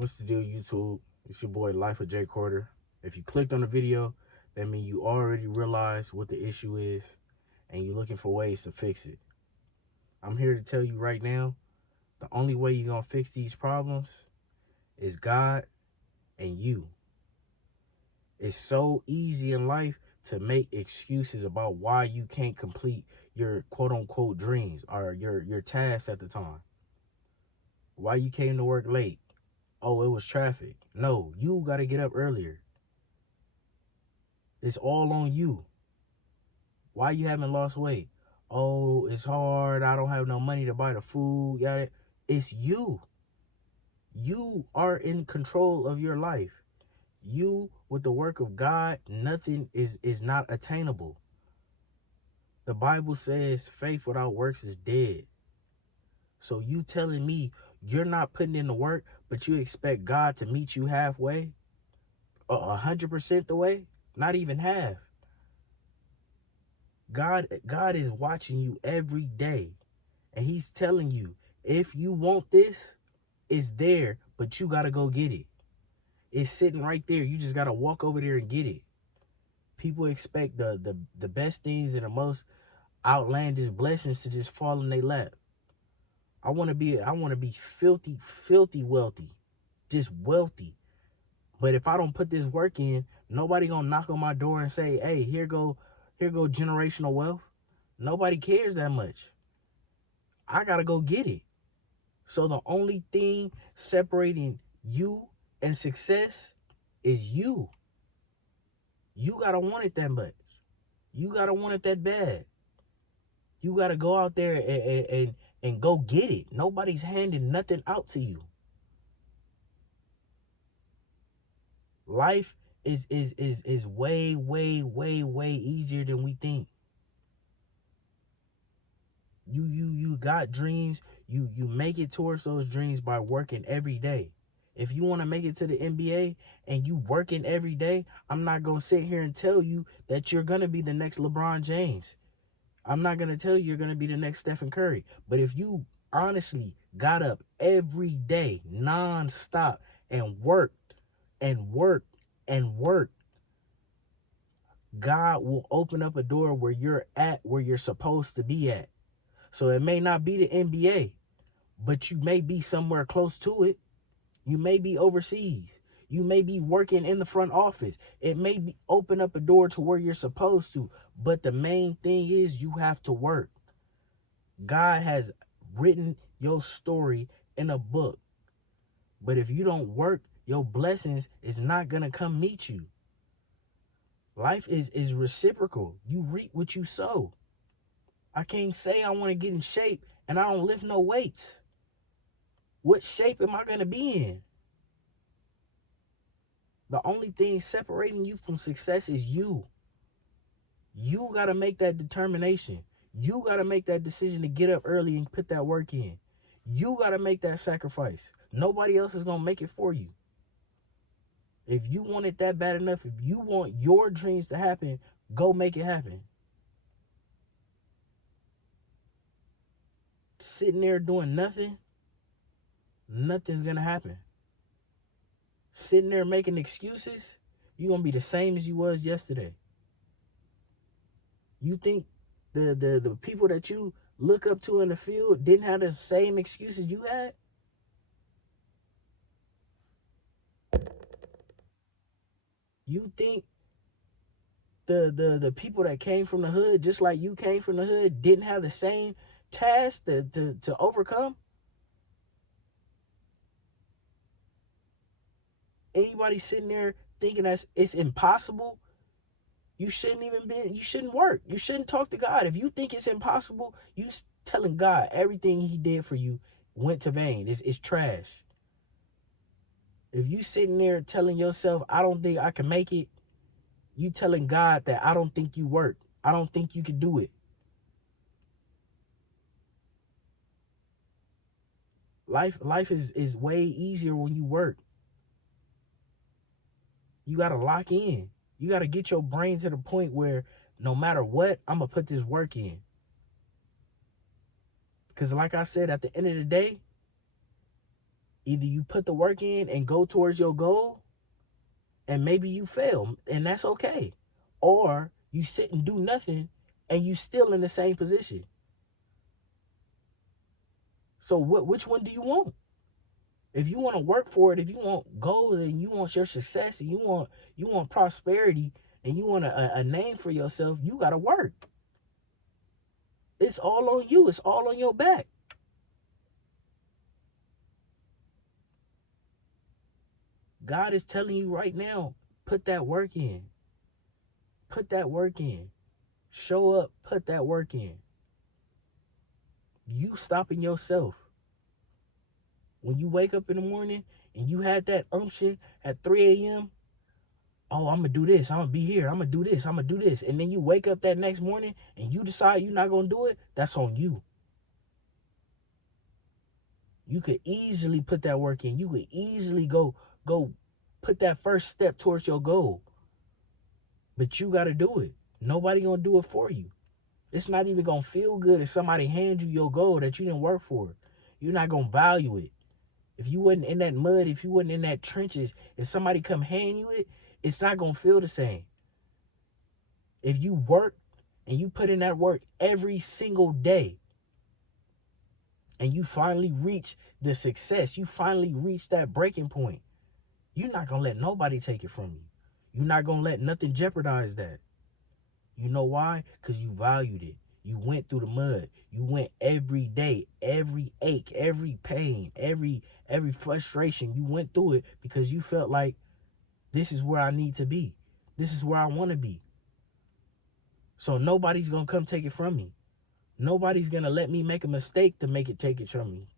What's the deal, YouTube? It's your boy, Life of Jay Corder. If you clicked on the video, that means you already realized what the issue is and you're looking for ways to fix it. I'm here to tell you right now, the only way you're going to fix these problems is God and you. It's so easy in life to make excuses about why you can't complete your quote-unquote dreams or your tasks at the time. Why you came to work late. Oh, it was traffic. No, you got to get up earlier. It's all on you. Why you haven't lost weight? Oh, it's hard. I don't have no money to buy the food. Yeah, it's you. You are in control of your life. You, with the work of God, nothing is not attainable. The Bible says faith without works is dead. So you telling me you're not putting in the work, but you expect God to meet you halfway? 100% the way? Not even half. God is watching you every day. And he's telling you, if you want this, it's there, but you got to go get it. It's sitting right there. You just got to walk over there and get it. People expect the best things and the most outlandish blessings to just fall in their lap. I want to be filthy wealthy. Just wealthy. But if I don't put this work in, nobody going to knock on my door and say, "Hey, here go generational wealth." Nobody cares that much. I got to go get it. So the only thing separating you and success is you. You got to want it that much. You got to want it that bad. You got to go out there and go get it. Nobody's handing nothing out to you. Life is way, way, way, way easier than we think. You got dreams. You make it towards those dreams by working every day. If you want to make it to the NBA and you working every day, I'm not going to sit here and tell you that you're going to be the next LeBron James. I'm not going to tell you you're going to be the next Stephen Curry. But if you honestly got up every day nonstop and worked and worked and worked, God will open up a door where you're at where you're supposed to be at. So it may not be the NBA, but you may be somewhere close to it. You may be overseas. You may be working in the front office. It may be open up a door to where you're supposed to. But the main thing is you have to work. God has written your story in a book. But if you don't work, your blessings is not going to come meet you. Life is reciprocal. You reap what you sow. I can't say I want to get in shape and I don't lift no weights. What shape am I going to be in? The only thing separating you from success is you. You got to make that determination. You got to make that decision to get up early and put that work in. You got to make that sacrifice. Nobody else is going to make it for you. If you want it that bad enough, if you want your dreams to happen, go make it happen. Sitting there doing nothing, nothing's going to happen. Sitting there making excuses, you're going to be the same as you was yesterday. You think the people that you look up to in the field didn't have the same excuses you had? You think the people that came from the hood, just like you came from the hood, didn't have the same task to overcome? Anybody sitting there thinking that it's impossible, you shouldn't work. You shouldn't talk to God. If you think it's impossible, you telling God everything he did for you went to vain. It's trash. If you sitting there telling yourself, I don't think I can make it, you telling God that I don't think you work. I don't think you can do it. Life is way easier when you work. You got to lock in. You got to get your brain to the point where no matter what, I'm going to put this work in. Because like I said, at the end of the day, Either you put the work in and go towards your goal, and maybe you fail, and that's okay. Or you sit and do nothing, and you still in the same position. So which one do you want? If you want to work for it, if you want goals and you want your success and you want prosperity and you want a name for yourself, you got to work. It's all on you. It's all on your back. God is telling you right now, put that work in. Put that work in. Show up, put that work in. You stopping yourself. When you wake up in the morning and you had that umption at 3 a.m., oh, I'm going to do this. I'm going to be here. I'm going to do this. I'm going to do this. And then you wake up that next morning and you decide you're not going to do it. That's on you. You could easily put that work in. You could easily go put that first step towards your goal. But you got to do it. Nobody going to do it for you. It's not even going to feel good if somebody hands you your goal that you didn't work for. You're not going to value it. If you wasn't in that mud, if you wasn't in that trenches, if somebody come hand you it, it's not going to feel the same. If you work and you put in that work every single day and you finally reach the success, you finally reach that breaking point, you're not going to let nobody take it from you. You're not going to let nothing jeopardize that. You know why? Because you valued it. You went through the mud. You went every day, every ache, every pain, every frustration. You went through it because you felt like this is where I need to be. This is where I want to be. So nobody's going to come take it from me. Nobody's going to let me make a mistake to take it from me.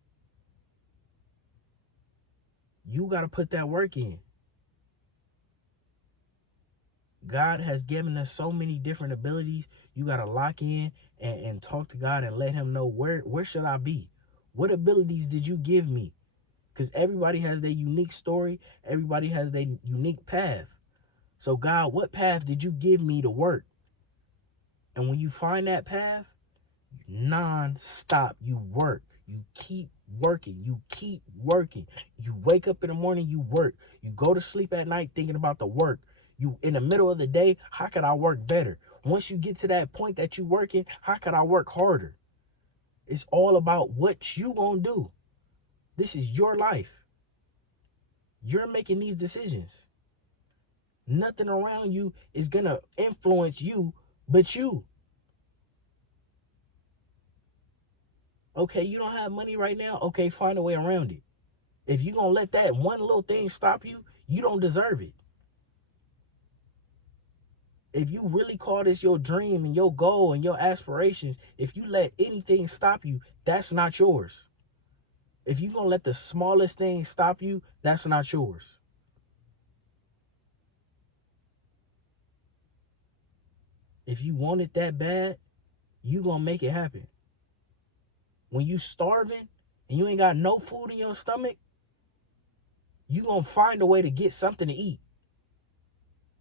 You got to put that work in. God has given us so many different abilities. You got to lock in and talk to God and let him know where should I be? What abilities did you give me? Because everybody has their unique story. Everybody has their unique path. So God, what path did you give me to work? And when you find that path, non-stop, you work. You keep working. You keep working. You wake up in the morning, you work. You go to sleep at night thinking about the work. You in the middle of the day, how could I work better? Once you get to that point that you working, how could I work harder? It's all about what you gonna do. This is your life. You're making these decisions. Nothing around you is gonna influence you but you. Okay, you don't have money right now? Okay, find a way around it. If you're gonna let that one little thing stop you, you don't deserve it. If you really call this your dream and your goal and your aspirations, if you let anything stop you, that's not yours. If you're going to let the smallest thing stop you, that's not yours. If you want it that bad, you going to make it happen. When you starving and you ain't got no food in your stomach, you going to find a way to get something to eat.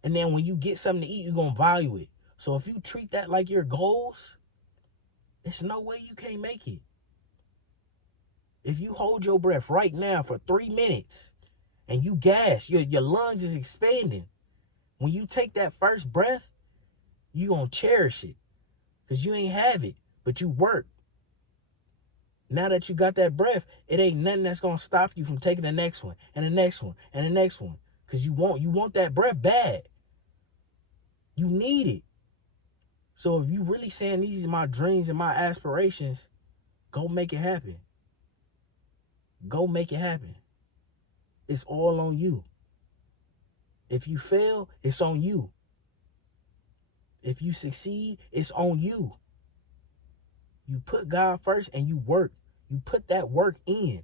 And then when you get something to eat, you're going to value it. So if you treat that like your goals, there's no way you can't make it. If you hold your breath right now for 3 minutes and you gas, your lungs is expanding. When you take that first breath, you going to cherish it because you ain't have it, but you work. Now that you got that breath, it ain't nothing that's going to stop you from taking the next one and the next one and the next one because you want that breath bad. You need it. So if you really saying these are my dreams and my aspirations, go make it happen. Go make it happen. It's all on you. If you fail, it's on you. If you succeed, it's on you. You put God first and you work. You put that work in.